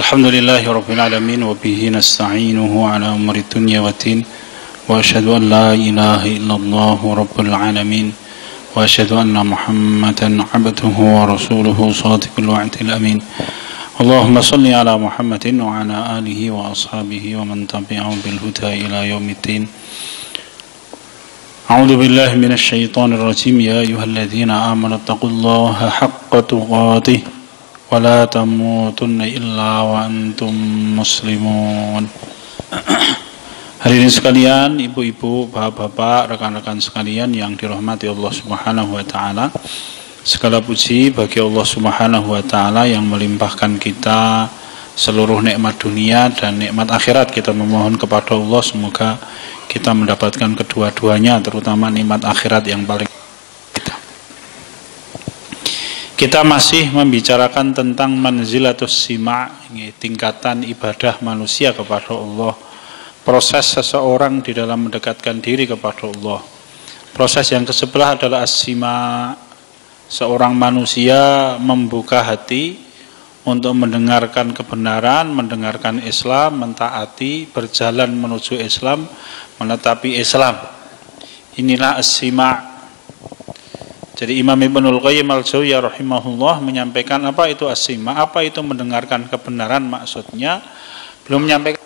Alhamdulillahi Rabbil Alamin wa bihi nasta'inuhu ala umuri dunya wa din wa ashhadu an la ilaha illallah Rabbul Alamin wa ashhadu anna Muhammadan abduhu wa rasuluhu shadiqul wa'dil amin. Allahumma salli ala Muhammadin wa ala alihi wa ashabihi wa man tabi'ahum bil huda ila yaumiddin. A'udzu billahi minasy syaithanir rajim. Ya ayyuhalladzina amanu taqullaha haqqa tuqatih wala tamutunna illa wa antum muslimun. Hadirin sekalian, ibu-ibu, bapak-bapak, rekan-rekan sekalian yang dirahmati Allah Subhanahu wa taala. Segala puji bagi Allah Subhanahu wa taala yang melimpahkan kita seluruh nikmat dunia dan nikmat akhirat. Kita memohon kepada Allah semoga kita mendapatkan kedua-duanya, terutama nikmat akhirat yang paling. Kita masih membicarakan tentang manzilatus sima', tingkatan ibadah manusia kepada Allah. Proses seseorang di dalam mendekatkan diri kepada Allah. Proses yang kesebelah adalah as-sima'. Seorang manusia membuka hati untuk mendengarkan kebenaran, mendengarkan Islam, mentaati, berjalan menuju Islam, menetapi Islam. Inilah as-sima'. Jadi Imam Ibnul Qayyim al-Jauziyah rahimahullah menyampaikan apa itu as-sima', apa itu mendengarkan kebenaran maksudnya. Belum menyampaikan,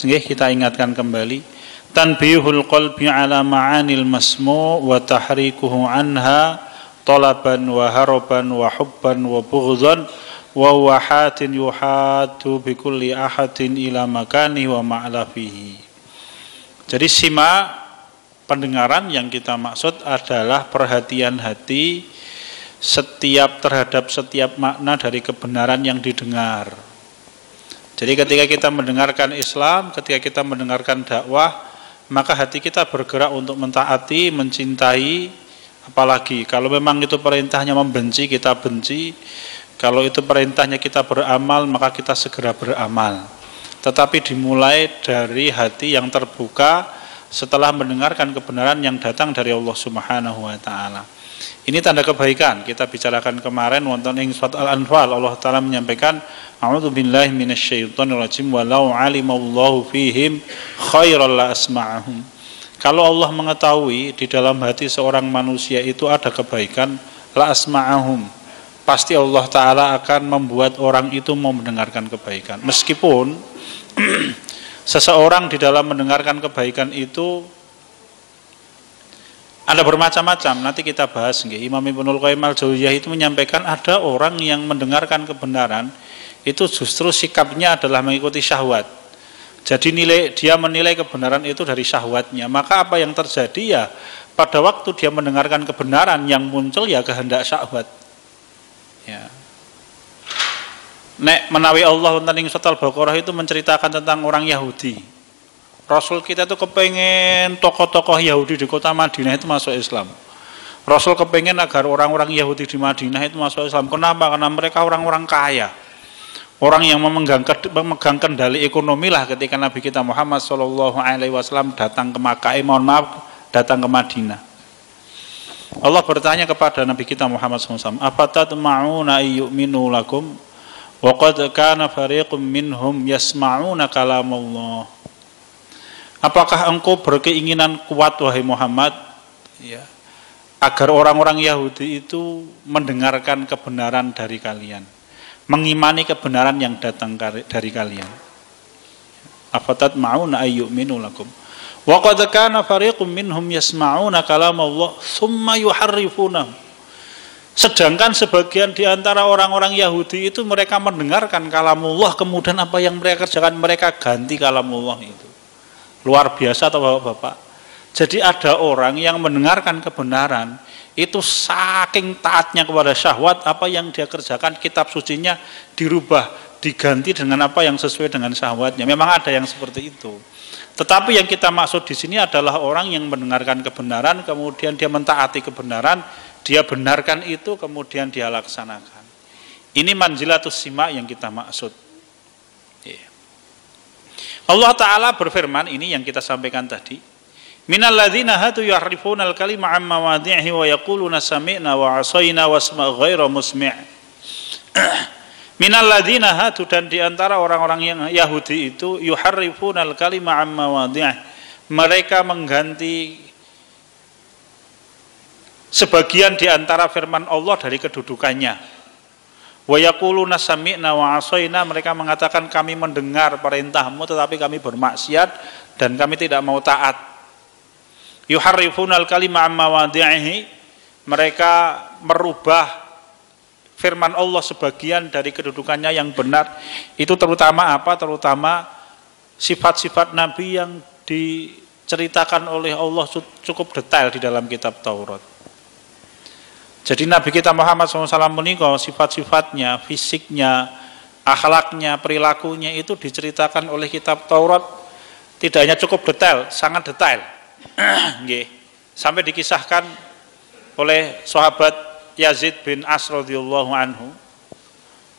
kita ingatkan kembali. Tanbihul qalbi ala ma'anil masmu' wa tahrikuhu anha talaban wa haraban wa hubban wa bughdhan wa wahatin yuhatu bi kulli ahadin ila makani wa ma'la fihi. Jadi sima', pendengaran yang kita maksud adalah perhatian hati terhadap setiap makna dari kebenaran yang didengar. Jadi ketika kita mendengarkan Islam, ketika kita mendengarkan dakwah, maka hati kita bergerak untuk mentaati, mencintai. Apalagi kalau memang itu perintahnya membenci, kita benci. Kalau itu perintahnya kita beramal, maka kita segera beramal. Tetapi dimulai dari hati yang terbuka setelah mendengarkan kebenaran yang datang dari Allah Subhanahu wa taala. Ini tanda kebaikan. Kita bicarakan kemarin wonten ing surat Al-Anfal, Allah taala menyampaikan, a'udzu billahi minasyaitonir rajim walau alimallahu fihim khairal la asma'ahum. Kalau Allah mengetahui di dalam hati seorang manusia itu ada kebaikan, la asma'ahum, pasti Allah taala akan membuat orang itu mau mendengarkan kebaikan. Meskipun seseorang di dalam mendengarkan kebaikan itu ada bermacam-macam. Nanti kita bahas. Imam Ibnul Qayyim al-Jauziyah itu menyampaikan ada orang yang mendengarkan kebenaran itu justru sikapnya adalah mengikuti syahwat. Jadi dia menilai kebenaran itu dari syahwatnya. Maka apa yang terjadi ya, pada waktu dia mendengarkan kebenaran yang muncul ya kehendak syahwat. Ya. Nek menawi Allah wonten ing surat Al-Baqarah itu menceritakan tentang orang Yahudi. Rasul kita itu kepengen tokoh-tokoh Yahudi di kota Madinah itu masuk Islam. Rasul kepengen agar orang-orang Yahudi di Madinah itu masuk Islam. Kenapa? Karena mereka orang-orang kaya. Orang yang memegang kendali ekonomi lah ketika Nabi kita Muhammad SAW datang ke Makkah, datang ke Madinah. Allah bertanya kepada Nabi kita Muhammad SAW, afatatma'una ayyuminu lakum wa qad kana fariqum minhum yasma'una kalamullah. Apakah engkau berkeinginan kuat wahai Muhammad, ya, agar orang-orang Yahudi itu mendengarkan kebenaran dari kalian, mengimani kebenaran yang datang dari kalian. Afatatma'una ayyuminu lakum wa qad kana fariqum minhum yasma'una kalamullah thumma yuharrifunahu. Sedangkan sebagian di antara orang-orang Yahudi itu mereka mendengarkan kalamullah, kemudian apa yang mereka kerjakan, mereka ganti kalamullah itu. Luar biasa atau bapak-bapak. Jadi ada orang yang mendengarkan kebenaran itu saking taatnya kepada syahwat, apa yang dia kerjakan kitab sucinya dirubah, diganti dengan apa yang sesuai dengan syahwatnya. Memang ada yang seperti itu. Tetapi yang kita maksud di sini adalah orang yang mendengarkan kebenaran, kemudian dia mentaati kebenaran, dia benarkan itu, kemudian dia laksanakan. Ini manzilatus sima' yang kita maksud. Allah Ta'ala berfirman, ini yang kita sampaikan tadi, minal ladzina hadu yuharrifunal kalima amma mawadhi'ihi wa yaquluna sami'na wa 'asayna wasma' ghairu musmi'. Minal ladzina hadu, dan di antara orang-orang yang Yahudi itu yuharrifunal kalima amma mawadhi'ah, mereka mengganti sebagian di antara firman Allah dari kedudukannya. Wa yaquluna sami'na wa 'asaina, mereka mengatakan kami mendengar perintahmu tetapi kami bermaksiat dan kami tidak mau taat. Yuharrifunal kalima amma mawadhi'ihi, mereka merubah firman Allah sebagian dari kedudukannya yang benar. Itu terutama apa? Terutama sifat-sifat Nabi yang diceritakan oleh Allah cukup detail di dalam kitab Taurat. Jadi Nabi kita Muhammad SAW menikah, sifat-sifatnya, fisiknya, akhlaknya, perilakunya itu diceritakan oleh kitab Taurat. Tidak hanya cukup detail, sangat detail. Sampai dikisahkan oleh sahabat Yazid bin As radhiyallahu anhu.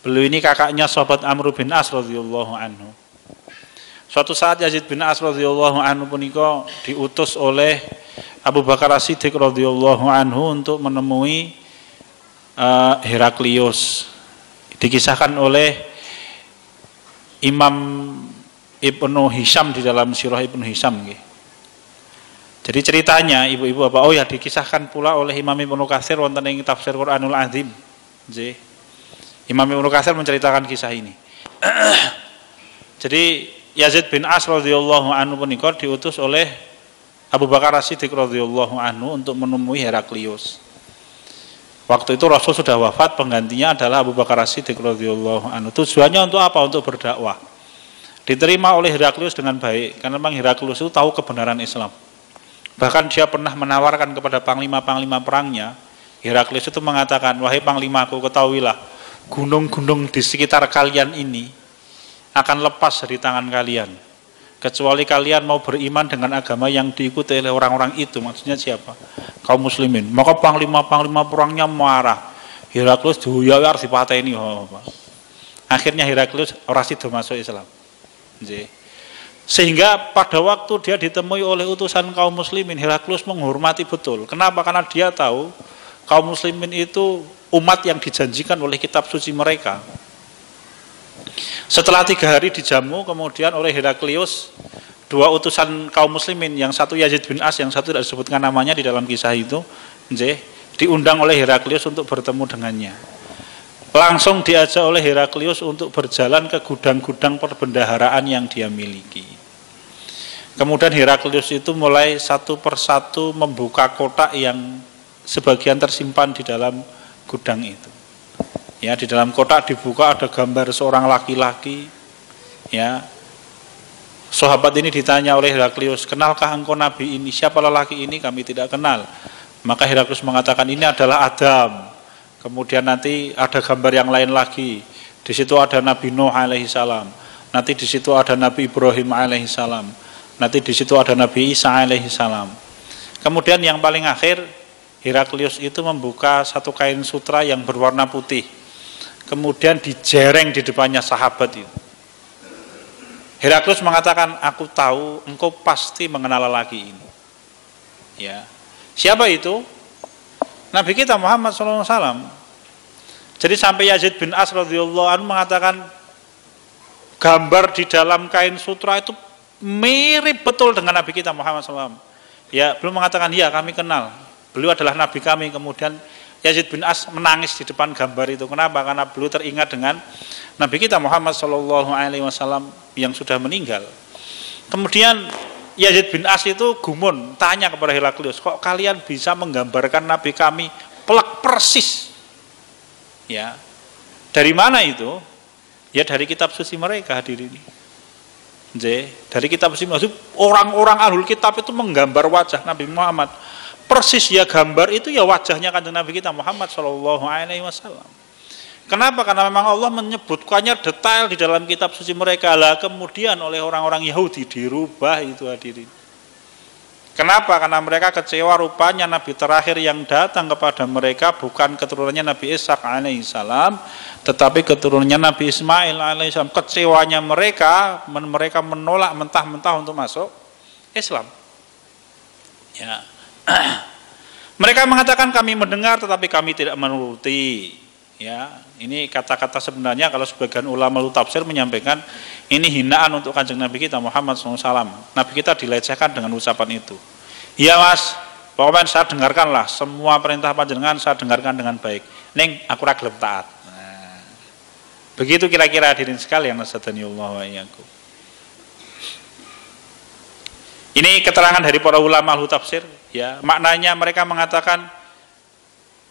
Beliau ini kakaknya sahabat Amr bin As radhiyallahu anhu. Suatu saat Yazid bin As radhiyallahu anhu punika diutus oleh Abu Bakar As-Siddiq radhiyallahu anhu untuk menemui Heraklius. Dikisahkan oleh Imam Ibnu Hisham di dalam Sirah Ibnu Hisham. Jadi ceritanya ibu-ibu apa? Oh ya, dikisahkan pula oleh Imam Ibnu Katsir wonten ing tafsir Qur'anul Azim. Imam Ibnu Katsir menceritakan kisah ini. Jadi Yazid bin As radhiyallahu anhu punika diutus oleh Abu Bakar As-Siddiq radhiyallahu anhu untuk menemui Heraklius. Waktu itu Rasul sudah wafat, penggantinya adalah Abu Bakar As-Siddiq radhiyallahu anhu. Tujuannya untuk apa? Untuk berdakwah. Diterima oleh Heraklius dengan baik karena memang Heraklius itu tahu kebenaran Islam. Bahkan dia pernah menawarkan kepada panglima-panglima perangnya. Heraklius itu mengatakan, wahai panglimaku, ketahuilah gunung-gunung di sekitar kalian ini akan lepas dari tangan kalian, kecuali kalian mau beriman dengan agama yang diikuti oleh orang-orang itu. Maksudnya siapa? Kaum muslimin. Maka panglima-panglima perangnya marah. Heraklius dihuyar dipateni. Akhirnya Heraklius ora sida masuk Islam. Sehingga pada waktu dia ditemui oleh utusan kaum muslimin, Heraklius menghormati betul. Kenapa? Karena dia tahu kaum muslimin itu umat yang dijanjikan oleh kitab suci mereka. Setelah 3 hari dijamu, kemudian oleh Heraklius, 2 utusan kaum muslimin, yang satu Yazid bin As, yang satu tidak disebutkan namanya di dalam kisah itu, diundang oleh Heraklius untuk bertemu dengannya. Langsung diajak oleh Heraklius untuk berjalan ke gudang-gudang perbendaharaan yang dia miliki. Kemudian Heraklius itu mulai satu persatu membuka kotak yang sebagian tersimpan di dalam gudang itu. Ya, di dalam kotak dibuka ada gambar seorang laki-laki. Ya, sahabat ini ditanya oleh Heraklius, kenalkah engkau Nabi ini? Siapa lelaki ini? Kami tidak kenal. Maka Heraklius mengatakan ini adalah Adam. Kemudian nanti ada gambar yang lain lagi. Di situ ada Nabi Nuh alaihissalam. Nanti di situ ada Nabi Ibrahim alaihissalam. Nanti di situ ada Nabi Isa alaihissalam. Kemudian yang paling akhir, Heraklius itu membuka satu kain sutra yang berwarna putih. Kemudian dijereng di depannya sahabat itu. Heraklius mengatakan, aku tahu engkau pasti mengenal lelaki ini. Ya. Siapa itu? Nabi kita Muhammad SAW. Jadi sampai Yazid bin As radhiyallahu anhu mengatakan gambar di dalam kain sutra itu mirip betul dengan Nabi kita Muhammad SAW. Ya, belum mengatakan ya kami kenal. Beliau adalah Nabi kami. Kemudian Yazid bin As menangis di depan gambar itu. Kenapa? Karena beliau teringat dengan Nabi kita Muhammad SAW yang sudah meninggal. Kemudian Yazid bin As itu gumun, tanya kepada Heraklius, kok kalian bisa menggambarkan Nabi kami pelak persis? Ya, dari mana itu? Ya dari kitab suci mereka hadirin. Dari kitab suci, orang-orang ahlul kitab itu menggambar wajah Nabi Muhammad persis, ya gambar itu ya wajahnya kanjeng Nabi kita Muhammad SAW. Kenapa? Karena memang Allah menyebutkannya detail di dalam kitab suci mereka. Lah kemudian oleh orang-orang Yahudi dirubah itu hadirin. Kenapa? Karena mereka kecewa, rupanya Nabi terakhir yang datang kepada mereka bukan keturunannya Nabi Ishaq alaihissalam, tetapi keturunannya Nabi Ismail alaihissalam. Kecewanya mereka menolak mentah-mentah untuk masuk Islam. Ya. Mereka mengatakan kami mendengar tetapi kami tidak menuruti. Ya, ini kata-kata sebenarnya kalau sebagian ulama tafsir menyampaikan ini hinaan untuk kanjeng Nabi kita Muhammad SAW. Nabi kita dilecehkan dengan ucapan itu. Iya mas, pokoknya saya dengarkanlah semua perintah panjenengan saya dengarkan dengan baik. Ning aku ra gelem taat. Nah, begitu kira-kira hadirin sekalian nasadhanillahu wa iyyakum. Ini keterangan dari para ulama tafsir. Ya, maknanya mereka mengatakan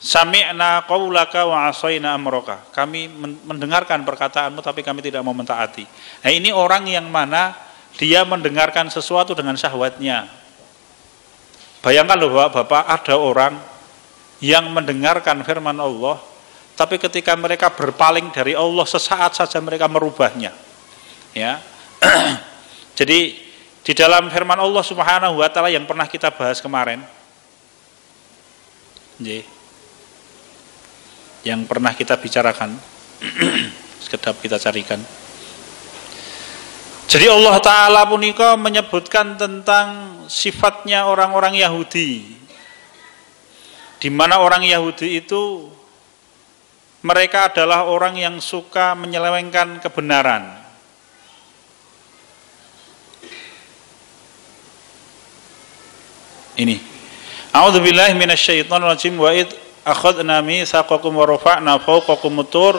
sami'na qaulaka wa asaina amraka. Kami mendengarkan perkataanmu tapi kami tidak mau mentaati. Nah, ini orang yang mana dia mendengarkan sesuatu dengan syahwatnya. Bayangkan loh Bapak, ada orang yang mendengarkan firman Allah tapi ketika mereka berpaling dari Allah sesaat saja mereka merubahnya. Ya. Jadi di dalam firman Allah Subhanahu wa taala yang pernah kita bahas kemarin. Yang pernah kita bicarakan, sekedap kita carikan. Jadi Allah Ta'ala punika menyebutkan tentang sifatnya orang-orang Yahudi, di mana orang Yahudi itu mereka adalah orang yang suka menyelewengkan kebenaran. Ini. A'udzubillahi minasyaitonirrajim wa id akhadna mitsaqakum wa rafa'na fawqakum tur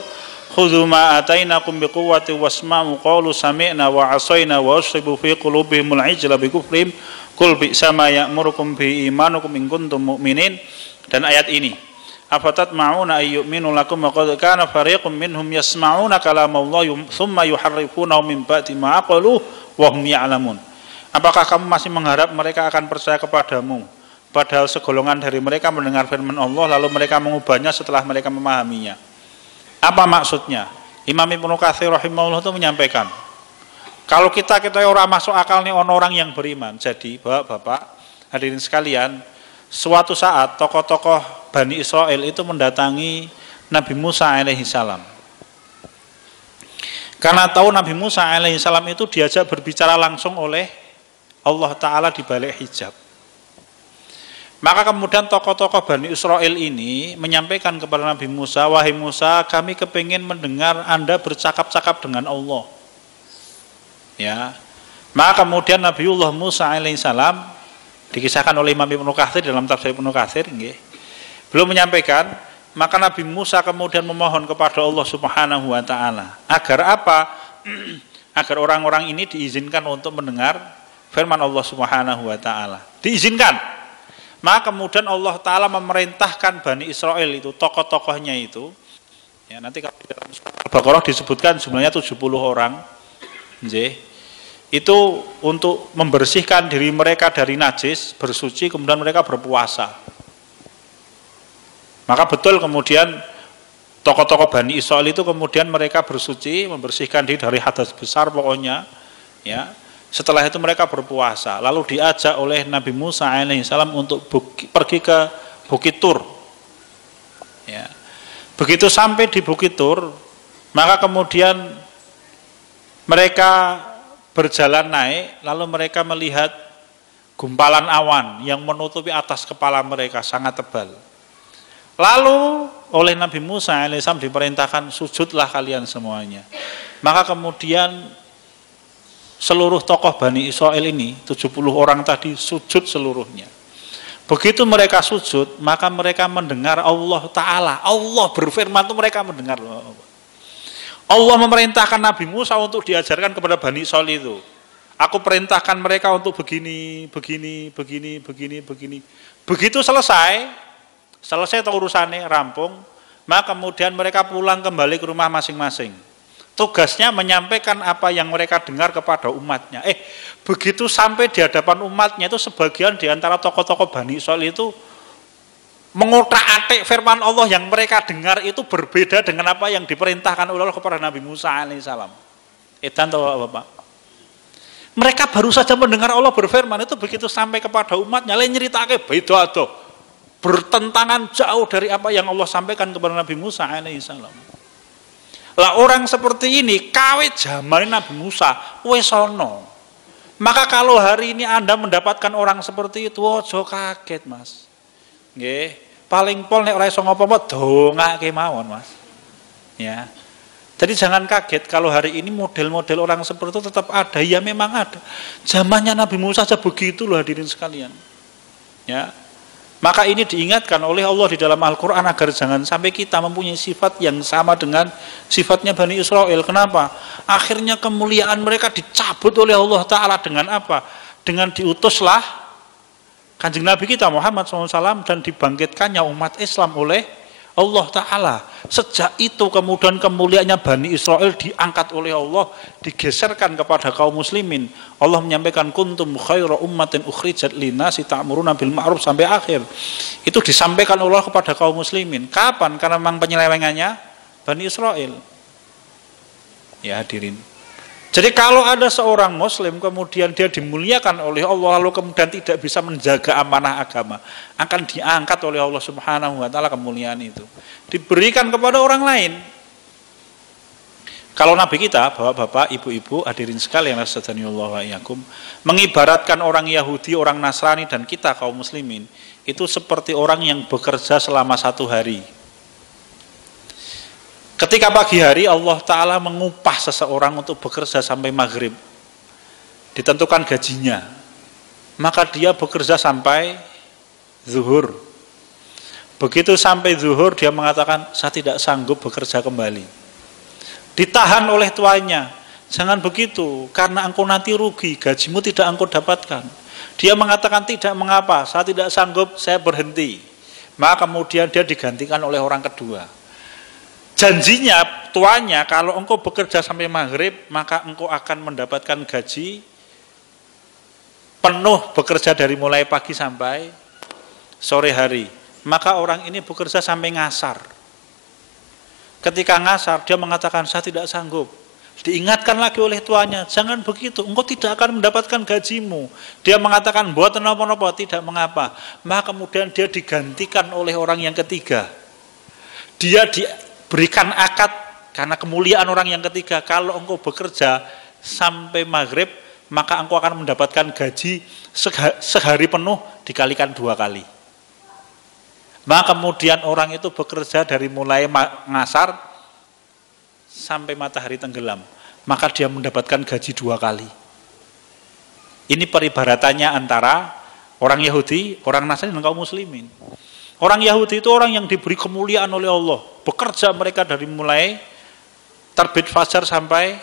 khudhu ma atainakum biquwwati wasma'u qalu sami'na wa 'asayna wa usribu fi qulubihimul 'ijla bikufrihim qul bi'sa ma ya'murukum bi imanukum in kuntum mu'minin. Dan ayat ini afatatma'una ayyuminu lakum wa qad kana fariqum minhum yasma'una kalamallahi thumma yuharrifunahu min ba'di ma aqaluhu wa hum ya'lamun. Apakah kamu masih mengharap mereka akan percaya kepadamu padahal segolongan dari mereka mendengar firman Allah lalu mereka mengubahnya setelah mereka memahaminya. Apa maksudnya? Imam Ibnu Katsir rahimahullah itu menyampaikan, kalau kita orang masuk akal nih orang yang beriman. Jadi Bapak, hadirin sekalian, suatu saat tokoh-tokoh Bani Israel itu mendatangi Nabi Musa alaihi salam. Karena tahu Nabi Musa alaihi salam itu diajak berbicara langsung oleh Allah Ta'ala di balik hijab. Maka kemudian tokoh-tokoh Bani Israel ini menyampaikan kepada Nabi Musa, wahai Musa, kami kepingin mendengar Anda bercakap-cakap dengan Allah. Ya. Maka kemudian Nabiullah Musa alaihissalam dikisahkan oleh Imam Ibnu Katsir dalam tafsir Ibnu Katsir, belum menyampaikan, maka Nabi Musa kemudian memohon kepada Allah Subhanahu wa taala. Agar apa? Agar orang-orang ini diizinkan untuk mendengar firman Allah Subhanahu wa taala. Diizinkan. Maka kemudian Allah Ta'ala memerintahkan Bani Israel itu, tokoh-tokohnya itu, ya, nanti kalau di dalam Al-Baqarah disebutkan jumlahnya 70 orang, itu untuk membersihkan diri mereka dari najis, bersuci, kemudian mereka berpuasa. Maka betul kemudian tokoh-tokoh Bani Israel itu kemudian mereka bersuci, membersihkan diri dari hadas besar pokoknya, ya. Setelah itu mereka berpuasa, lalu diajak oleh Nabi Musa alaihissalam untuk pergi ke Bukit Tur. Ya. Begitu sampai di Bukit Tur, maka kemudian mereka berjalan naik, lalu mereka melihat gumpalan awan yang menutupi atas kepala mereka sangat tebal. Lalu oleh Nabi Musa alaihissalam diperintahkan, sujudlah kalian semuanya. Maka kemudian seluruh tokoh Bani Israel ini, 70 orang tadi sujud seluruhnya. Begitu mereka sujud, maka mereka mendengar Allah Ta'ala. Allah berfirman itu mereka mendengar. Allah memerintahkan Nabi Musa untuk diajarkan kepada Bani Israel itu. Aku perintahkan mereka untuk begini, begini, begini, begini, begini. Begitu selesai urusannya, rampung, maka kemudian mereka pulang kembali ke rumah masing-masing. Tugasnya menyampaikan apa yang mereka dengar kepada umatnya. Begitu sampai di hadapan umatnya itu sebagian di antara tokoh-tokoh Bani Israel itu mengotak-atik firman Allah yang mereka dengar itu berbeda dengan apa yang diperintahkan oleh Allah kepada Nabi Musa alaihissalam. Edan tahu Bapak? Mereka baru saja mendengar Allah berfirman itu begitu sampai kepada umatnya, lain nyeritake beda tuh. Bertentangan jauh dari apa yang Allah sampaikan kepada Nabi Musa alaihissalam. Lah orang seperti ini kawit zaman Nabi Musa wis ana. Maka kalau hari ini Anda mendapatkan orang seperti itu, ojo kaget, Mas. Nggih, paling pol nek ora iso ngopo-opo dongake mawon, Mas. Ya. Jadi jangan kaget kalau hari ini model-model orang seperti itu tetap ada. Ya memang ada. Zamannya Nabi Musa saja begitu loh hadirin sekalian. Ya. Maka ini diingatkan oleh Allah di dalam Al-Quran agar jangan sampai kita mempunyai sifat yang sama dengan sifatnya Bani Israel. Kenapa? Akhirnya kemuliaan mereka dicabut oleh Allah Ta'ala dengan apa? Dengan diutuslah Kanjeng Nabi kita Muhammad SAW dan dibangkitkannya umat Islam oleh Allah Ta'ala. Sejak itu kemudian kemuliaannya Bani Israel diangkat oleh Allah, digeserkan kepada kaum muslimin. Allah menyampaikan kuntum khaira ummatin ukhrijat linnasi ta'muruna bil ma'ruf sampai akhir. Itu disampaikan Allah kepada kaum muslimin. Kapan? Karena memang penyelewengannya Bani Israel. Ya hadirin. Jadi kalau ada seorang muslim kemudian dia dimuliakan oleh Allah lalu kemudian tidak bisa menjaga amanah agama, akan diangkat oleh Allah Subhanahu wa taala kemuliaan itu. Diberikan kepada orang lain. Kalau Nabi kita, bapak-bapak, ibu-ibu, hadirin sekalian rahimanallahu wa iyyakum, mengibaratkan orang Yahudi, orang Nasrani dan kita kaum muslimin itu seperti orang yang bekerja selama 1 hari. Ketika pagi hari Allah Ta'ala mengupah seseorang untuk bekerja sampai maghrib. Ditentukan gajinya. Maka dia bekerja sampai zuhur. Begitu sampai zuhur dia mengatakan saya tidak sanggup bekerja kembali. Ditahan oleh tuannya. Jangan begitu karena engkau nanti rugi, gajimu tidak engkau dapatkan. Dia mengatakan tidak mengapa, saya tidak sanggup, saya berhenti. Maka kemudian dia digantikan oleh orang kedua. Janjinya tuannya kalau engkau bekerja sampai maghrib maka engkau akan mendapatkan gaji penuh bekerja dari mulai pagi sampai sore hari. Maka orang ini bekerja sampai ngasar. Ketika ngasar dia mengatakan saya tidak sanggup. Diingatkan lagi oleh tuannya, jangan begitu, engkau tidak akan mendapatkan gajimu. Dia mengatakan buat nopo-nopo, tidak mengapa. Maka kemudian dia digantikan oleh orang yang ketiga. Dia berikan akad karena kemuliaan orang yang ketiga, kalau engkau bekerja sampai maghrib maka engkau akan mendapatkan gaji sehari penuh dikalikan 2 kali. Maka kemudian orang itu bekerja dari mulai ngasar sampai matahari tenggelam, maka dia mendapatkan gaji 2 kali. Ini peribaratannya antara orang Yahudi, orang Nasrani dan kaum muslimin. Orang Yahudi itu orang yang diberi kemuliaan oleh Allah. Bekerja mereka dari mulai terbit fajar sampai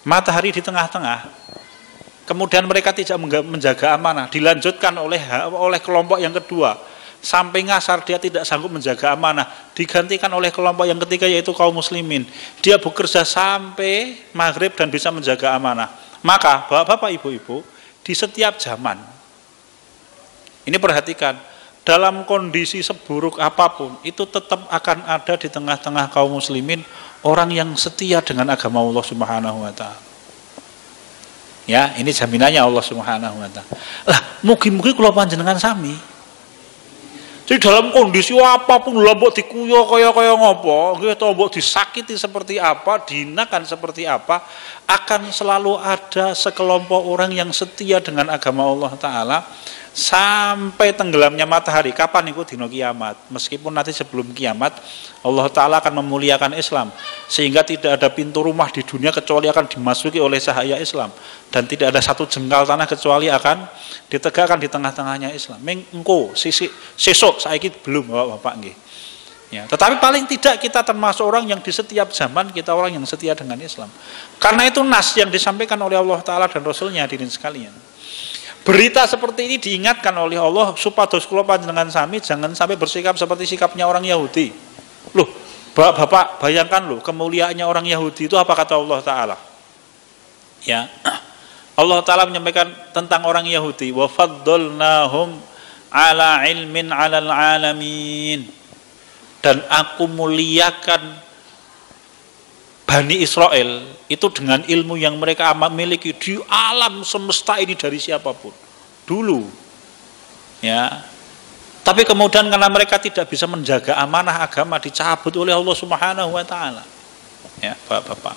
matahari di tengah-tengah. Kemudian mereka tidak menjaga amanah. Dilanjutkan oleh kelompok yang kedua. Sampai ngasar dia tidak sanggup menjaga amanah. Digantikan oleh kelompok yang ketiga yaitu kaum muslimin. Dia bekerja sampai maghrib dan bisa menjaga amanah. Maka bapak-bapak, ibu-ibu, di setiap zaman, ini perhatikan, dalam kondisi seburuk apapun, itu tetap akan ada di tengah-tengah kaum muslimin orang yang setia dengan agama Allah Subhanahu wa taala. Ya, ini jaminannya Allah Subhanahu wa taala. Lah, mugi-mugi kula panjenengan sami. Jadi dalam kondisi apapun, lha mbok dikuyo kaya ngopo, nggih to mbok disakiti seperti apa, dihinakan seperti apa, akan selalu ada sekelompok orang yang setia dengan agama Allah taala. Sampai tenggelamnya matahari. Kapan itu dino kiamat? Meskipun nanti sebelum kiamat Allah Ta'ala akan memuliakan Islam, sehingga tidak ada pintu rumah di dunia kecuali akan dimasuki oleh cahaya Islam, dan tidak ada satu jengkal tanah kecuali akan ditegakkan di tengah-tengahnya Islam. Engko sesuk saiki belum Bapak nggih. Ya, tetapi paling tidak kita termasuk orang yang di setiap zaman kita orang yang setia dengan Islam. Karena itu nas yang disampaikan oleh Allah Ta'ala dan Rasulnya hadirin sekalian. Berita seperti ini diingatkan oleh Allah supados kula panjenengan sami jangan sampai bersikap seperti sikapnya orang Yahudi. Loh, Bapak bayangkan loh, kemuliaannya orang Yahudi itu apa kata Allah Ta'ala? Ya, Allah Ta'ala menyampaikan tentang orang Yahudi, wa faddalnahum ala ilmin alal alamin, dan aku muliakan Bani Israel itu dengan ilmu yang mereka miliki di alam semesta ini dari siapapun dulu, ya. Tapi kemudian karena mereka tidak bisa menjaga amanah agama, dicabut oleh Allah Subhanahu wa taala. Ya, Bapak-bapak.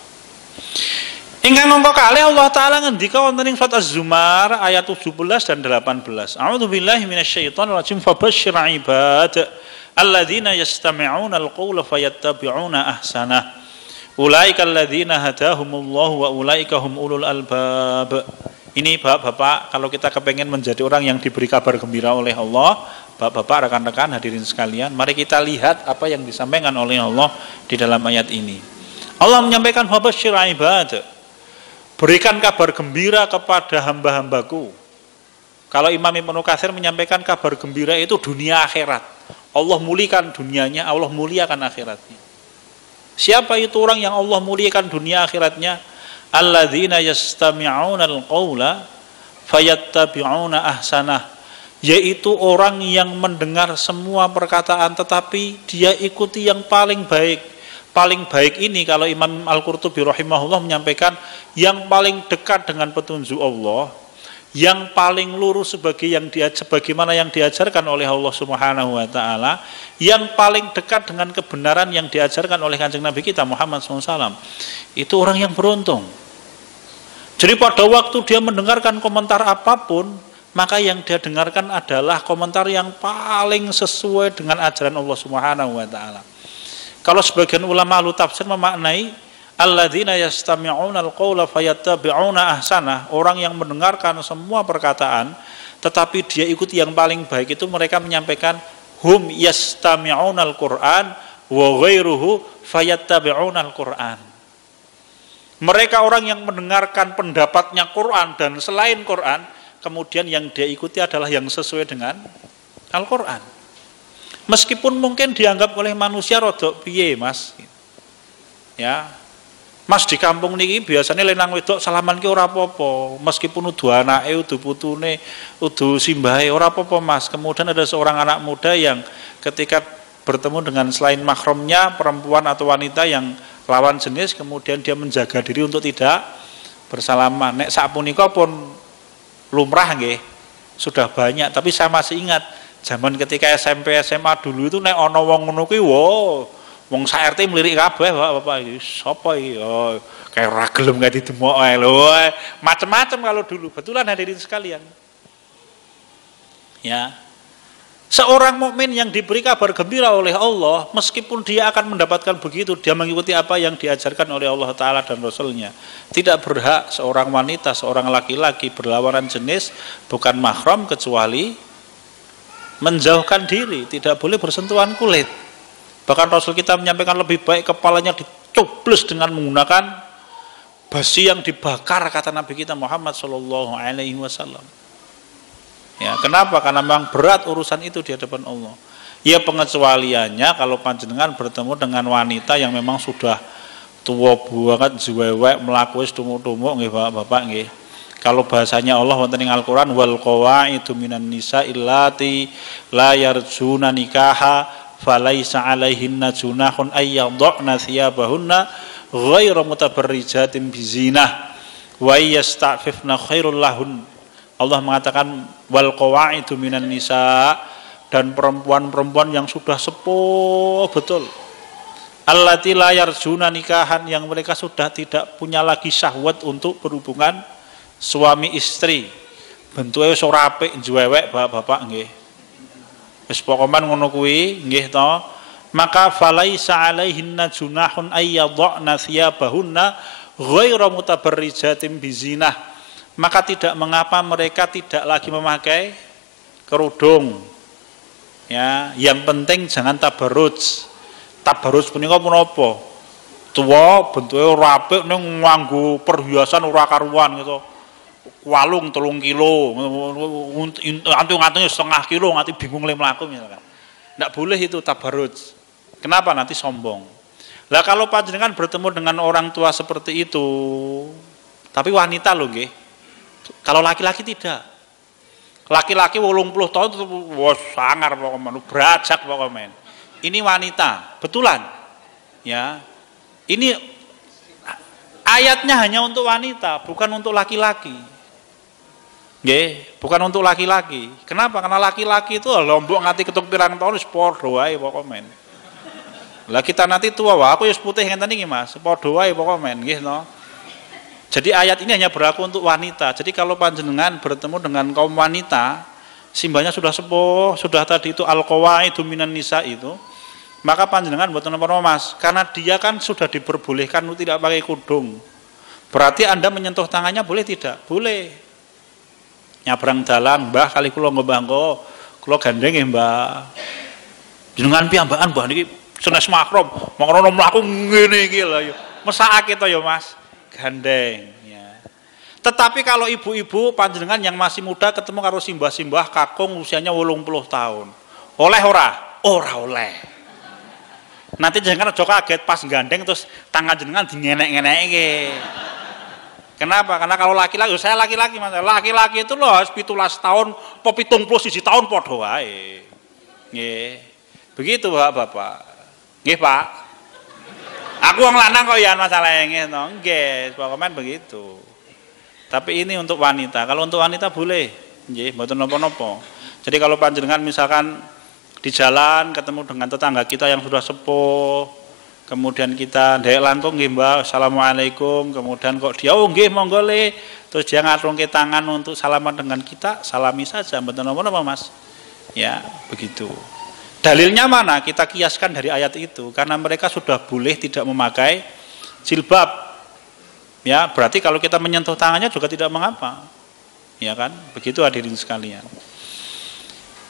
Ingkang angka kalih Allah taala ngendika wonten ing surat Az-Zumar ayat 17 dan 18. A'udzubillahi minasyaitonir rajim, fabasyshir ibad alladzina yastami'una al-qawla fayattabi'una ahsanah. Ulaika alladzina hadahumullahu wa ulaika hum ulul albab. Ini Bapak, kalau kita kepengen menjadi orang yang diberi kabar gembira oleh Allah, Bapak, rekan-rekan, hadirin sekalian, mari kita lihat apa yang disampaikan oleh Allah di dalam ayat ini. Allah menyampaikan fabasyir ibad, berikan kabar gembira kepada hamba-hambaku. Kalau Imam Ibnu Katsir menyampaikan kabar gembira itu dunia akhirat. Allah muliakan dunianya, Allah muliakan akhiratnya. Siapa itu orang yang Allah muliakan dunia akhiratnya? Alladzina yastami'una al-qawla fayattabi'una ahsanah. Yaitu orang yang mendengar semua perkataan tetapi dia ikuti yang paling baik. Paling baik ini kalau Imam Al-Qurtubi rahimahullah menyampaikan yang paling dekat dengan petunjuk Allah, yang paling lurus sebagaimana yang diajarkan oleh Allah Subhanahu wa taala, yang paling dekat dengan kebenaran yang diajarkan oleh Kanjeng Nabi kita Muhammad SAW. Itu orang yang beruntung. Jadi pada waktu dia mendengarkan komentar apapun, maka yang dia dengarkan adalah komentar yang paling sesuai dengan ajaran Allah Subhanahu wa taala. Kalau sebagian ulama ahlu tafsir memaknai alladzina yastami'una al-qawla fayattabi'una ahsanah, orang yang mendengarkan semua perkataan tetapi dia ikuti yang paling baik, itu mereka menyampaikan hum yastami'una al-Qur'an wa ghairuhu fayattabi'una al-Qur'an. Mereka orang yang mendengarkan pendapatnya Quran dan selain Quran, kemudian yang dia ikuti adalah yang sesuai dengan Al-Quran. Meskipun mungkin dianggap oleh manusia rodok piye Mas, ya Mas di kampung niki biasanya lenang wedok salaman ki ora apa-apa, meskipun udu anake, udu putune, udu simbahe ora apa-apa Mas. Kemudian ada seorang anak muda yang ketika bertemu dengan selain mahramnya perempuan atau wanita yang lawan jenis, kemudian dia menjaga diri untuk tidak bersalaman. Nek sapunika pun lumrah nggih, sudah banyak, tapi saya masih ingat zaman ketika SMP SMA dulu itu nek ana wong ngono kuwi wong sak RT mlirik kabeh Bapak iki. Sapa iki? Oh, kayak ora gelem gak didemok ae lho. Macem-macem kalau dulu. Betulan hadirin sekalian. Ya. Seorang mukmin yang diberi kabar gembira oleh Allah, meskipun dia akan mendapatkan begitu, dia mengikuti apa yang diajarkan oleh Allah Ta'ala dan Rasulnya. Tidak berhak seorang wanita, seorang laki-laki berlawanan jenis, bukan mahram kecuali menjauhkan diri, tidak boleh bersentuhan kulit. Bahkan Rasul kita menyampaikan lebih baik kepalanya dicoblos dengan menggunakan basi yang dibakar, kata Nabi kita Muhammad SAW. Ya, kenapa? Karena memang berat urusan itu di hadapan Allah. Ya pengecualiannya kalau panjenengan bertemu dengan wanita yang memang sudah tua banget, jiwewek, melaku wis tumuk-tumuk nggih Bapak nggih. Kalau bahasanya Allah wonten ing Al-Qur'an wal qawaidu minan nisa illati la yarjuna nikaha falaisa 'alaihinna junahun ayyadhna thiyabahunna ghairu mutabarrijatin bizinah wa yasta'fifna khairul lahun. Allah mengatakan wal qawaidu minan nisa, dan perempuan-perempuan yang sudah sepuh betul, allati la yarjuna nikahan, yang mereka sudah tidak punya lagi syahwat untuk berhubungan suami istri, bentuke wis ora apik njewek Bapak nggih, wis pokokan ngono kuwi nggih to, maka falaisa alaihinna junahun ayyadhna thiyabahunna ghairu mutabarrijatin bizinah, maka tidak mengapa mereka tidak lagi memakai kerudung. Ya, yang penting jangan tabarruj. Tabarruj punika menapa? Tua bentuke ora apik ning nganggo perhiasan ora karuan gitu. Walung 3 kilo, antung-antung setengah kilo, nganti bingung le mlaku misalkan. Tidak boleh itu tabarruj. Kenapa? Nanti sombong. Lah kalau panjenengan bertemu dengan orang tua seperti itu, tapi wanita loh nggih. Kalau laki-laki tidak. Laki-laki 80 tahun itu wah sangar pokoknya, berajak pokoknya. Ini wanita, betulan. Ya. Ini ayatnya hanya untuk wanita, bukan untuk laki-laki. Nggih, bukan untuk laki-laki. Kenapa? Karena laki-laki itu lombok nganti ketuk pirang tahun wis padha wae pokoknya. Lah kita nanti tua, wah aku wis putih ngenten iki Mas, padha wae pokoknya nggih no. Jadi ayat ini hanya berlaku untuk wanita. Jadi kalau panjenengan bertemu dengan kaum wanita, simbahnya sudah sepuh, sudah tadi itu al-qawaidu minan nisa itu, maka panjenengan buat nomor Mas, karena dia kan sudah diperbolehkan tidak pakai kudung. Berarti Anda menyentuh tangannya boleh tidak? Boleh. Nyabrang dalan, Mbah kali kula ngebanggo, kula gandeng ya Mbah. Jenengan piyambakan Mbah niki senes makrom, mangkono mlaku ngene iki lho ya. Mesake to ya Mas, gandeng ya. Tetapi kalau ibu-ibu panjenengan yang masih muda ketemu karo simbah-simbah kakung usianya 80 tahun. Oleh ora? Ora oleh. Nanti jangan aja kaget pas gandeng terus tangan jenengan dingenek-ngenekke. Kenapa? Karena kalau laki-laki, saya laki-laki Mas. Laki-laki itu loh 17 tahun, apa 71 tahun padha wae. Nggih. Begitu Bapak-bapak. Nggih, Pak. Aku wong lanang kok ya masalahnya ngono. Nggih, pokoknya begitu. Tapi ini untuk wanita. Kalau untuk wanita boleh. Nggih, mboten napa-napa. Jadi kalau panjenengan misalkan di jalan ketemu dengan tetangga kita yang sudah sepuh, kemudian kita ndek langkung nggih Mbak, assalamualaikum, kemudian kok dia oh nggih monggo le, terus dia ngatungke tangan untuk salaman dengan kita, salami saja, mboten napa-napa Mas. Ya, begitu. Dalilnya mana? Kita kiaskan dari ayat itu, karena mereka sudah boleh tidak memakai jilbab. Ya, berarti kalau kita menyentuh tangannya juga tidak mengapa. Ya kan? Begitu hadirin sekalian.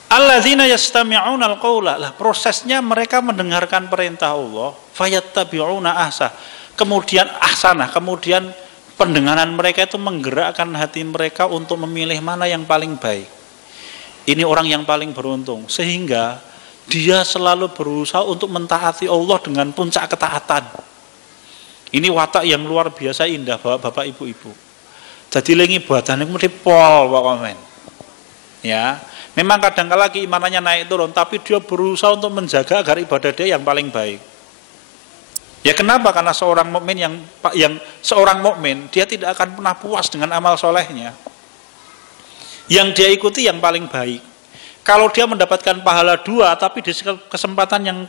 Alladzina yastami'una al-qaula. Lah prosesnya mereka mendengarkan perintah Allah, fayattabi'una ahsah. Kemudian ahsanah, kemudian pendengaran mereka itu menggerakkan hati mereka untuk memilih mana yang paling baik. Ini orang yang paling beruntung sehingga dia selalu berusaha untuk mentaati Allah dengan puncak ketaatan. Ini watak yang luar biasa indah Bapak Ibu-ibu. Jadi lengi ibadahnya mesti pol pokoknya. Ya. Memang kadang-kala keimanannya naik turun, tapi dia berusaha untuk menjaga agar ibadah dia yang paling baik. Ya kenapa? Karena seorang mukmin seorang mukmin dia tidak akan pernah puas dengan amal solehnya. Yang dia ikuti yang paling baik. Kalau dia mendapatkan pahala 2, tapi di kesempatan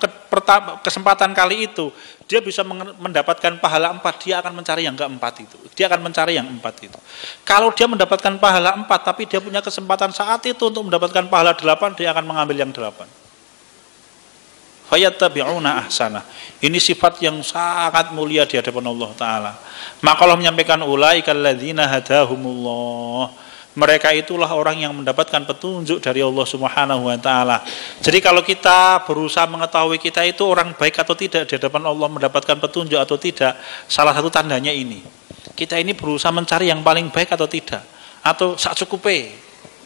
kesempatan kali itu dia bisa mendapatkan pahala 4, dia akan mencari yang keempat itu. Dia akan mencari yang 4 itu. Kalau dia mendapatkan pahala 4, tapi dia punya kesempatan saat itu untuk mendapatkan pahala 8, dia akan mengambil yang 8. Fayattabi'una ahsanah. Ini sifat yang sangat mulia di hadapan Allah Ta'ala. Maka Allah menyampaikan ulaikal ladzina hadahumullah. Mereka itulah orang yang mendapatkan petunjuk dari Allah Subhanahu wa Ta'ala. Jadi kalau kita berusaha mengetahui kita itu orang baik atau tidak di hadapan Allah, mendapatkan petunjuk atau tidak, salah satu tandanya ini. Kita ini berusaha mencari yang paling baik atau tidak, atau sak cukupe.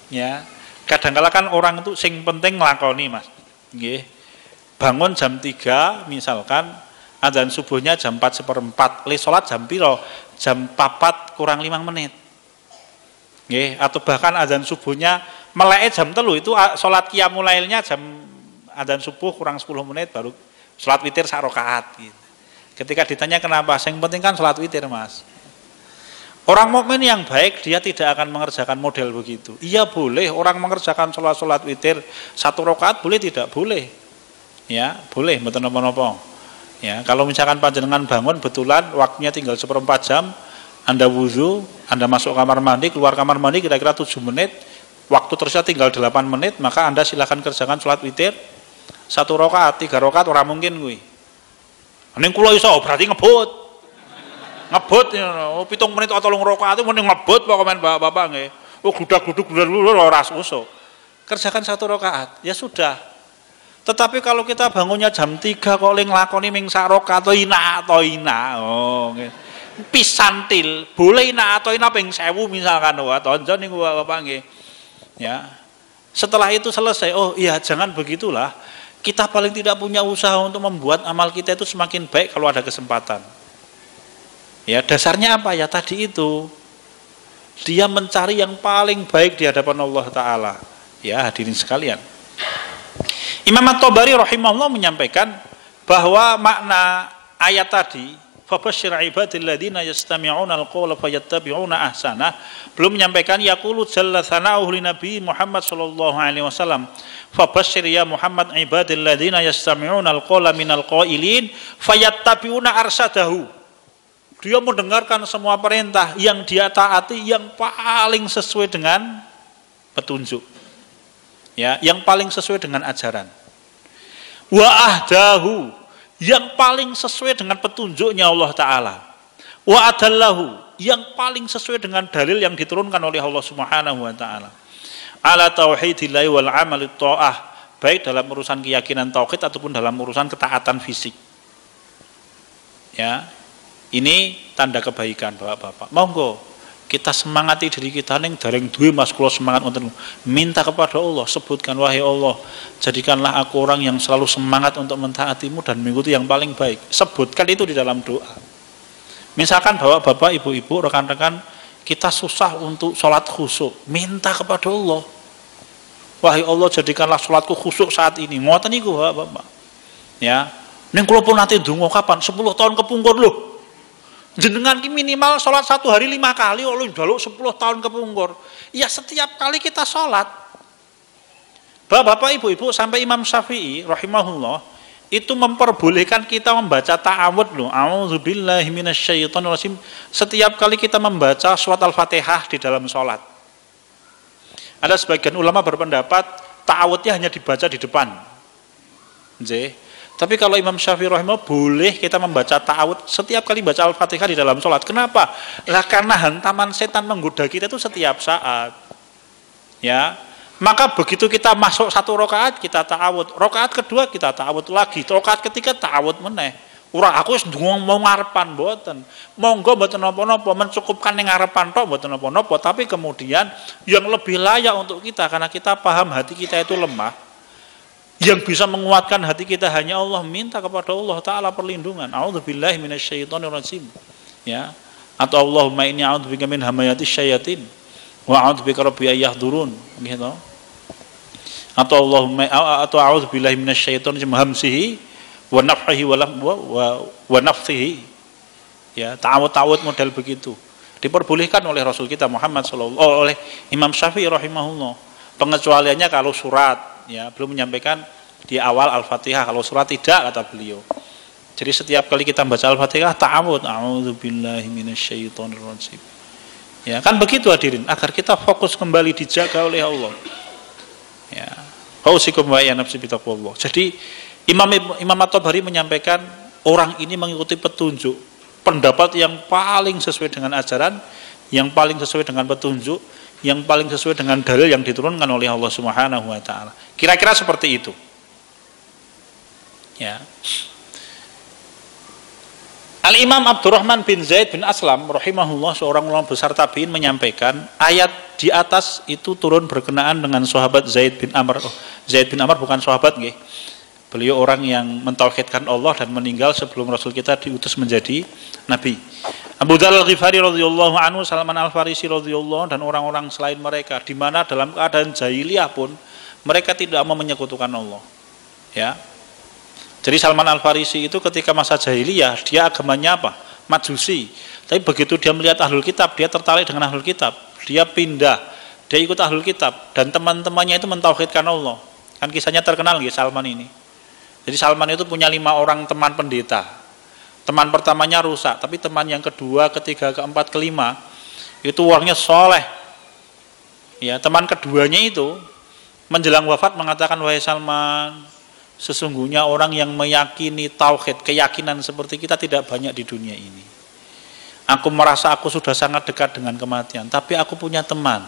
Ya. Kadang-kala kan orang itu sing penting nglakoni, Mas. Nggih. Bangun jam 3 misalkan, adzan subuhnya jam 4:04, le salat jam piro? Jam 4 kurang 5 menit. Atau bahkan azan subuhnya melek jam 3 itu sholat qiyamul lailnya jam azan subuh kurang 10 menit baru sholat witir sak rakaat gitu. Ketika ditanya kenapa, yang penting kan sholat witir Mas. Orang mukmin yang baik dia tidak akan mengerjakan model begitu. Iya boleh orang mengerjakan sholat witir 1 rakaat boleh tidak? Boleh. Ya boleh, betul napa-napa. Ya kalau misalkan panjenengan bangun betulan waktunya tinggal 1/4 jam, Anda wudu, Anda masuk kamar mandi, keluar kamar mandi kira-kira 7 menit, waktu tersisa tinggal 8 menit, maka Anda silakan kerjakan sholat witir 1 rakaat, 3 rakaat orang mungkin kuwi. Ning kula iso berarti ngebut. Ngebut ya, 7 menit atau 3 rakaat itu mending ngebut pokoknya Bapak nggih. Oh gludak-gluduk ora usuk. Kerjakan 1 rakaat, ya sudah. Tetapi kalau kita bangunnya jam 3 kok ling nglakoni ming sak rakaat ina. Oh nggih. Pisantil boleh atau ping 1000 misalkan tonjon niku Bapak nggih. Ya. Setelah itu selesai, oh iya jangan begitulah. Kita paling tidak punya usaha untuk membuat amal kita itu semakin baik kalau ada kesempatan. Ya, dasarnya apa ya tadi itu. Dia mencari yang paling baik di hadapan Allah Ta'ala. Ya, hadirin sekalian. Imam At-Tabari rahimahullah menyampaikan bahwa makna ayat tadi Fabashshir ibadil ladzina yastami'una al-qawla fayattabi'una ahsanah, belum menyampaikan yaqulu jalla tsana'uhu li Nabi Muhammad sallallahu alaihi wasallam fabashshir ya Muhammad ibadil ladzina yastami'una al-qawla minal qailin fayattabi'una arsadahu. Dia mendengarkan semua perintah yang dia taati yang paling sesuai dengan petunjuk. Ya, yang paling sesuai dengan ajaran. Wa ahdahu, yang paling sesuai dengan petunjuknya Allah Ta'ala. Wa adallahu, yang paling sesuai dengan dalil yang diturunkan oleh Allah Subhanahu wa Ta'ala. Ala tauhidillahi wal amali ta'ah, baik dalam urusan keyakinan tauhid ataupun dalam urusan ketaatan fisik. Ya, ini tanda kebaikan Bapak-bapak. Monggo kita semangati diri kita ning dereng duwe Mas kula semangat ngoten. Minta kepada Allah, sebutkan wahai Allah, jadikanlah aku orang yang selalu semangat untuk mentaatimu dan mengikuti yang paling baik. Sebutkan itu di dalam doa. Misalkan Bapak, Ibu-ibu, rekan-rekan kita susah untuk sholat khusyuk, minta kepada Allah. Wahai Allah, jadikanlah sholatku khusyuk saat ini. Ngoten niku Bapak. Ya. Ning kula pun nanti ndonga kapan? 10 tahun kepungkur loh. Jenengan ki minimal sholat 1 hari 5 kali, kalau njaluk 10 tahun kepungkur. Ya setiap kali kita sholat. Bapak, Ibu-ibu, sampai Imam Syafi'i rahimahullah itu memperbolehkan kita membaca ta'awudz loh. A'udzubillahi minasyaitonirrajim. Setiap kali kita membaca surat Al-Fatihah di dalam sholat. Ada sebagian ulama berpendapat ta'awudznya hanya dibaca di depan. Tapi kalau Imam Syafi'i rahimahullah boleh kita membaca ta'awudz setiap kali baca Al-Fatihah di dalam sholat. Kenapa? Lah karena hantaman setan menggoda kita itu setiap saat. Ya, maka begitu kita masuk 1 rakaat kita ta'awudz, rakaat kedua kita ta'awudz lagi, rakaat ketiga ta'awudz meneh. Ora aku wis mau ngarepan mboten. Monggo mboten napa-napa, mencukupkan ning ngarepan tok mboten napa-napa, tapi kemudian yang lebih layak untuk kita karena kita paham hati kita itu lemah. Yang bisa menguatkan hati kita hanya Allah, minta kepada Allah Ta'ala perlindungan. A'udzubillahi minasyaitonirrajim. Ya. Atau Allahumma inni a'udzubika min hamayatis syayatin wa a'udzubika rabbi ayyahdurun. Gitu. Atau Allahumma atau a'udzubillahi minasyaitonir hamsihi wa nafthihi wa nafthihi. Ya, ta'awudz model begitu. Diperbolehkan oleh Rasul kita Muhammad oleh Imam Syafi'i rahimahullah. Pengecualiannya kalau surat, ya, belum menyampaikan di awal Al-Fatihah, kalau surat tidak kata beliau. Jadi setiap kali kita baca Al-Fatihah ta'awudz, a'udzubillahi minasyaitonirrajim. Ya, kan begitu hadirin, agar kita fokus kembali dijaga oleh Allah. Ya. Qausikum wa ya nafsi bitaqwallah. Jadi Imam At-Tabari menyampaikan orang ini mengikuti petunjuk, pendapat yang paling sesuai dengan ajaran, yang paling sesuai dengan petunjuk, yang paling sesuai dengan dalil yang diturunkan oleh Allah Subhanahu wa Ta'ala. Kira-kira seperti itu. Ya. Al-Imam Abdurrahman bin Zaid bin Aslam rahimahullah, seorang ulama besar tabi'in, menyampaikan ayat di atas itu turun berkenaan dengan sahabat Zaid bin Amr. Zaid bin Amr bukan sahabat nggih. Beliau orang yang mentauhidkan Allah dan meninggal sebelum Rasul kita diutus menjadi nabi. Abu Dzar Al-Ghifari radhiyallahu anhu, Salman Al-Farisi radhiyallahu, dan orang-orang selain mereka, di mana dalam keadaan jahiliyah pun mereka tidak mau menyekutukan Allah. Ya. Jadi Salman Al-Farisi itu ketika masa jahiliyah dia agamanya apa? Majusi. Tapi begitu dia melihat ahlul kitab, dia tertarik dengan ahlul kitab. Dia pindah, dia ikut ahlul kitab dan teman-temannya itu mentauhidkan Allah. Kan kisahnya terkenal nggih Salman ini. Jadi Salman itu punya 5 orang teman pendeta. Teman pertamanya rusak, tapi teman yang kedua, ketiga, keempat, kelima itu orangnya soleh. Ya, teman keduanya itu menjelang wafat mengatakan, wahai Salman, sesungguhnya orang yang meyakini tauhid, keyakinan seperti kita tidak banyak di dunia ini. Aku merasa aku sudah sangat dekat dengan kematian, tapi aku punya teman.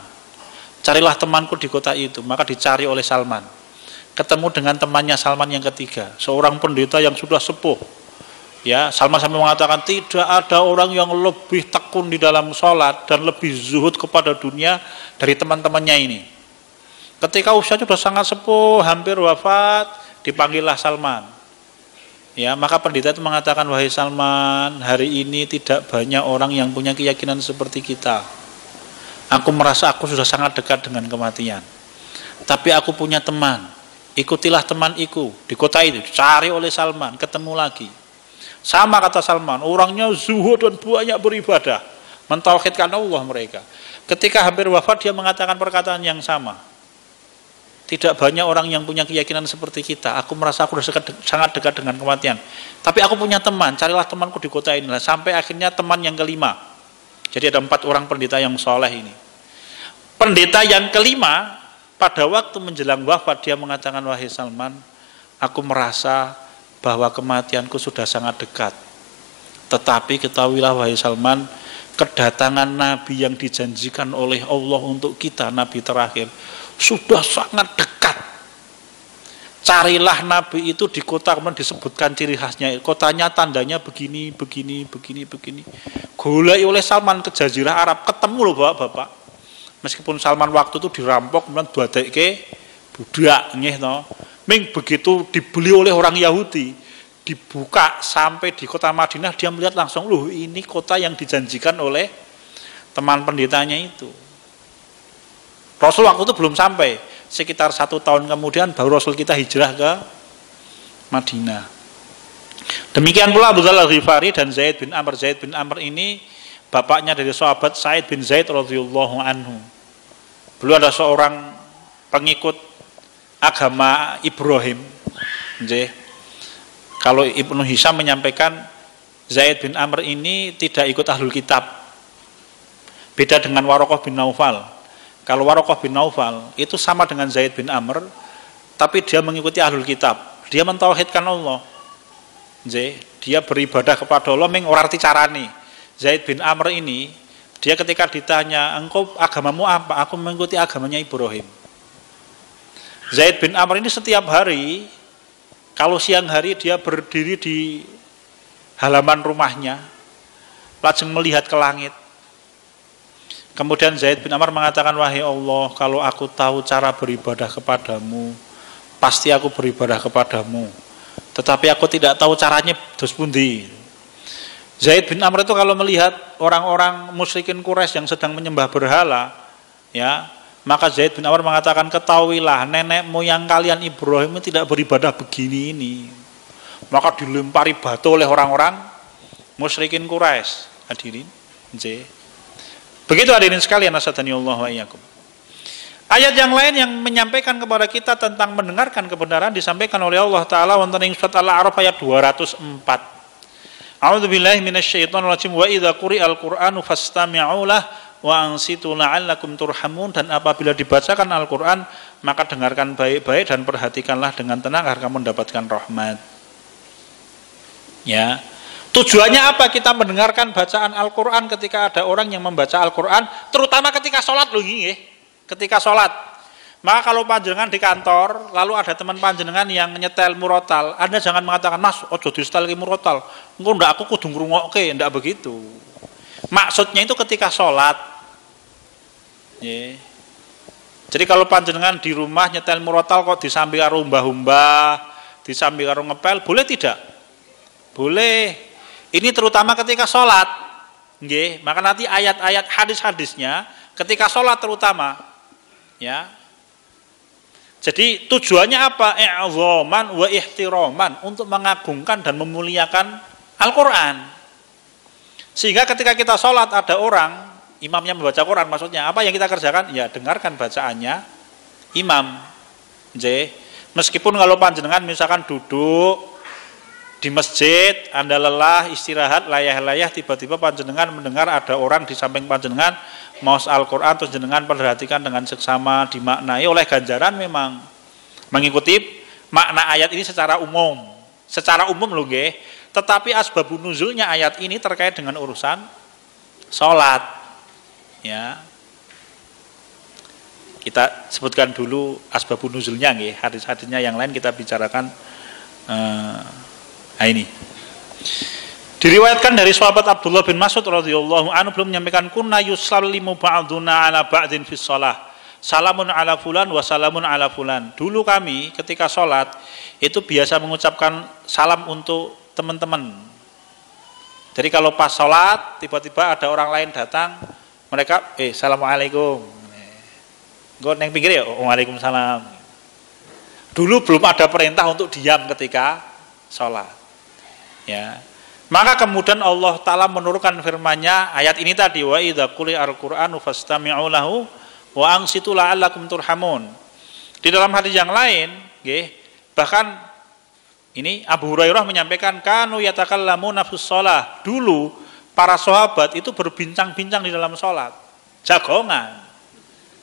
Carilah temanku di kota itu. Maka dicari oleh Salman. Ketemu dengan temannya Salman yang ketiga, seorang pendeta yang sudah sepuh. Ya, Salman sampai mengatakan tidak ada orang yang lebih tekun di dalam sholat dan lebih zuhud kepada dunia dari teman-temannya ini. Ketika usianya sudah sangat sepuh, hampir wafat, dipanggillah Salman. Ya, maka pendeta itu mengatakan, wahai Salman, hari ini tidak banyak orang yang punya keyakinan seperti kita. Aku merasa aku sudah sangat dekat dengan kematian. Tapi aku punya teman. Ikutilah temaniku di kota itu. Dicari oleh Salman, ketemu lagi. Sama kata Salman, orangnya zuhud dan banyak beribadah, mentauhidkan Allah mereka. Ketika hampir wafat dia mengatakan perkataan yang sama. Tidak banyak orang yang punya keyakinan seperti kita. Aku merasa aku sudah sangat dekat dengan kematian. Tapi aku punya teman, carilah temanku di kota ini. Sampai akhirnya teman yang kelima. Jadi ada 4 orang pendeta yang soleh ini. Pendeta yang kelima Pada waktu menjelang wafat dia mengatakan, wahai Salman, aku merasa bahwa kematianku sudah sangat dekat. Tetapi ketahuilah wahai Salman, kedatangan Nabi yang dijanjikan oleh Allah untuk kita, Nabi terakhir, sudah sangat dekat. Carilah Nabi itu di kota, kemudian disebutkan ciri khasnya. Kotanya tandanya begini, begini, begini, begini. Golai oleh Salman ke Jazirah Arab, ketemu loh bapak-bapak. Meskipun Salman waktu itu dirampok, kemudian duadekke budak, nggih to. Ming begitu dibeli oleh orang Yahudi, dibuka sampai di kota Madinah, dia melihat langsung, loh ini kota yang dijanjikan oleh teman pendetanya itu. Rasul waktu itu belum sampai, sekitar 1 tahun kemudian baru Rasul kita hijrah ke Madinah. Demikian pula Abu Dzar Al-Ghifari dan Zaid bin Amr. Zaid bin Amr ini bapaknya dari sahabat Sa'id bin Zaid radhiyallahu anhu. Beliau ada seorang pengikut agama Ibrahim. Kalau Ibnu Hisham menyampaikan Zaid bin Amr ini tidak ikut Ahlul Kitab. Beda dengan Waraqah bin Naufal. Kalau Waraqah bin Naufal itu sama dengan Zaid bin Amr, tapi dia mengikuti Ahlul Kitab. Dia mentauhidkan Allah. Dia beribadah kepada Allah ming ora arti carane. Zaid bin Amr ini, dia ketika ditanya, engkau agamamu apa? Aku mengikuti agamanya Ibrahim. Zaid bin Amr ini setiap hari, kalau siang hari dia berdiri di halaman rumahnya, lajeng melihat ke langit. Kemudian Zaid bin Amr mengatakan, wahai Allah, kalau aku tahu cara beribadah kepadamu, pasti aku beribadah kepadamu. Tetapi aku tidak tahu caranya dos pundi. Zaid bin Amr itu kalau melihat orang-orang musyrikin Quraisy yang sedang menyembah berhala, ya, maka Zaid bin Amr mengatakan, ketahuilah nenek moyang kalian Ibrahim tidak beribadah begini ini. Maka dilempari batu oleh orang-orang musyrikin Quraisy. Hadirin, begitu hadirin sekalian, asadhanillah wa iyyakum. Ayat yang lain yang menyampaikan kepada kita tentang mendengarkan kebenaran disampaikan oleh Allah Ta'ala wonten ing surat Al-A'raf ayat 204. A'udzubillahi minasyaitonir rajim wa idza quri'al Qur'anu fastami'u lahu wa ansitu la'allakum turhamun, dan apabila dibacakan Al-Qur'an maka dengarkan baik-baik dan perhatikanlah dengan tenang agar kamu mendapatkan rahmat. Ya. Tujuannya apa kita mendengarkan bacaan Al-Qur'an ketika ada orang yang membaca Al-Qur'an, terutama ketika sholat loh nggih. Ketika sholat. Maka kalau panjenengan di kantor, lalu ada teman panjenengan yang nyetel murotal, Anda jangan mengatakan, Mas, ojo disetel ki murotal. Engko ndak aku kudu ngrungokke, ndak begitu. Maksudnya itu ketika sholat. Jadi kalau panjenengan di rumah nyetel murotal kok disambi karo umbah-umbah, disambi karo ngepel, boleh tidak? Boleh. Ini terutama ketika sholat. Nggih, maka nanti ayat-ayat hadis-hadisnya ketika sholat terutama, ya. Jadi tujuannya apa? I'dhaman wa ihtiraman, untuk mengagungkan dan memuliakan Al-Qur'an. Sehingga ketika kita sholat ada orang, imamnya membaca Quran, maksudnya apa yang kita kerjakan? Ya dengarkan bacaannya imam. Meskipun kalau panjenengan misalkan duduk di masjid, Anda lelah, istirahat, layah-layah, tiba-tiba panjenengan mendengar ada orang di samping panjenengan maos Al-Quran, terus jenengan perhatikan dengan seksama, dimaknai oleh ganjaran, memang mengikuti makna ayat ini secara umum loh nggih. Tetapi asbabun nuzulnya ayat ini terkait dengan urusan sholat, ya. Kita sebutkan dulu asbabun nuzulnya nggih, hadis-hadisnya yang lain kita bicarakan. Ini diriwayatkan dari sahabat Abdullah bin Mas'ud radhiyallahu anhu, belum menyampaikan kunna yusallimu ba'duna ala ba'din fis shalah, salamun ala fulan wa salamun ala fulan. Dulu kami ketika sholat itu biasa mengucapkan salam untuk teman-teman. Jadi kalau pas sholat tiba-tiba ada orang lain datang, mereka assalamualaikum. Gue neng pinggir ya, waalaikumsalam. Dulu belum ada perintah untuk diam ketika sholat, ya. Maka kemudian Allah Ta'ala menurunkan firman-Nya ayat ini tadi, wa idza quri'al Qur'anu fastami'u lahu wa ansitu la'allakum turhamun. Di dalam hadis yang lain, bahkan ini Abu Hurairah menyampaikan, kanu yatakallamuna fis shalah. Dulu para sahabat itu berbincang-bincang di dalam sholat, jagongan.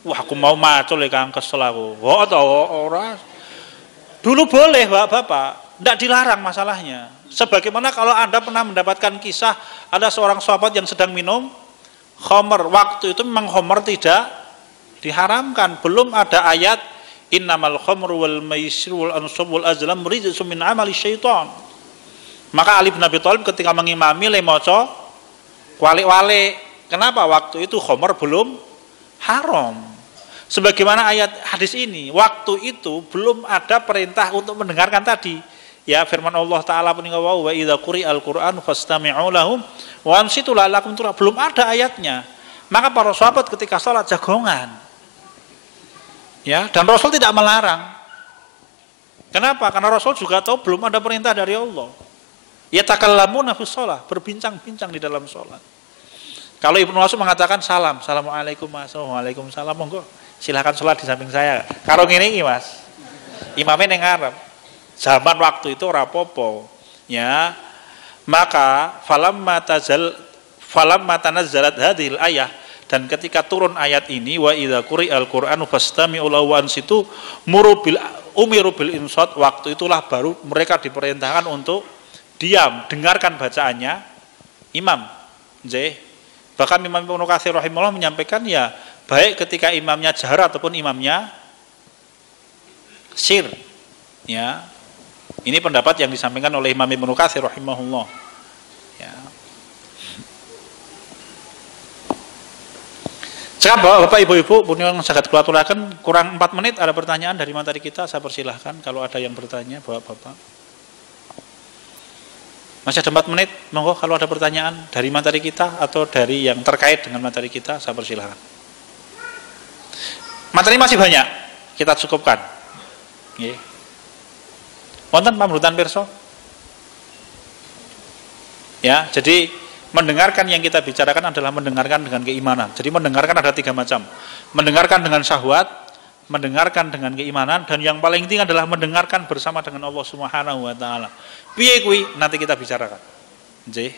Wah, aku mau macul ya Kang, kesel aku. Oh, ora. Dulu boleh, Bapak. Tidak dilarang masalahnya. Sebagaimana kalau Anda pernah mendapatkan kisah ada seorang sahabat yang sedang minum khamr. Waktu itu memang khamr tidak diharamkan. Belum ada ayat innamal khamru wal maisir wal ansab wal azlam rijsun min amali syaitan. Maka Ali bin Abi Thalib ketika mengimami lemoco walik-walik. Kenapa? Waktu itu khamr belum haram. Sebagaimana ayat hadis ini, waktu itu belum ada perintah untuk mendengarkan tadi. Ya, firman Allah Ta'ala pun wa idza quri'al Qur'an fastami'u lahum wa ansitu la'allakum turhamun. Belum ada ayatnya. Maka para sahabat ketika salat jagongan. Ya, dan Rasul tidak melarang. Kenapa? Karena Rasul juga tahu belum ada perintah dari Allah. Ya takallamuna fi shalah, berbincang-bincang di dalam salat. Kalau Ibnu Mas'ud mengatakan salam, assalamualaikum mas, waalaikumsalam, monggo silakan sholat di samping saya. Karo ngene iki mas, imamnya yang ngarep. Zaman waktu itu ora popo, ya. Maka falamma tanazzalat hadhil ayah, dan ketika turun ayat ini wa idza quri'al qur'anu fastami'u lahu wa ansitu umiru bil insat, waktu itulah baru mereka diperintahkan untuk diam, dengarkan bacaannya imam. Bahkan Imam Ibnu Katsir rahimahullah menyampaikan ya baik ketika imamnya jahar ataupun imamnya sir. Ya. Ini pendapat yang disampaikan oleh Imam Ibnu Katsir rahimahullah. Ya. Sekarang Bapak Ibu-ibu punya sangat kulaturakan kurang 4 menit ada pertanyaan dari materi kita, saya persilahkan kalau ada yang bertanya Bapak-bapak. Masih ada 4 menit, monggo kalau ada pertanyaan dari materi kita atau dari yang terkait dengan materi kita, saya persilahkan. Materi masih banyak, kita cukupkan. Wonten pamrutan pirsa? Ya, jadi mendengarkan yang kita bicarakan adalah mendengarkan dengan keimanan. Jadi mendengarkan ada 3 macam. Mendengarkan dengan syahwat, mendengarkan dengan keimanan, dan yang paling penting adalah mendengarkan bersama dengan Allah Subhanahu wa taala. Piye kuwi nanti kita bicarakan. Nggih.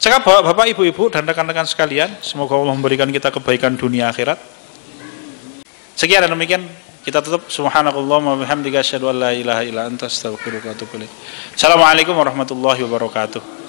Cekap Bapak, Ibu-ibu dan rekan-rekan sekalian, semoga Allah memberikan kita kebaikan dunia akhirat. Sekian dan demikian kita tutup. Subhanakallahumma wa bihamdika asyhadu an la ilaha illa anta astaghfiruka wa atubu ilaik. Assalamualaikum warahmatullahi wabarakatuh.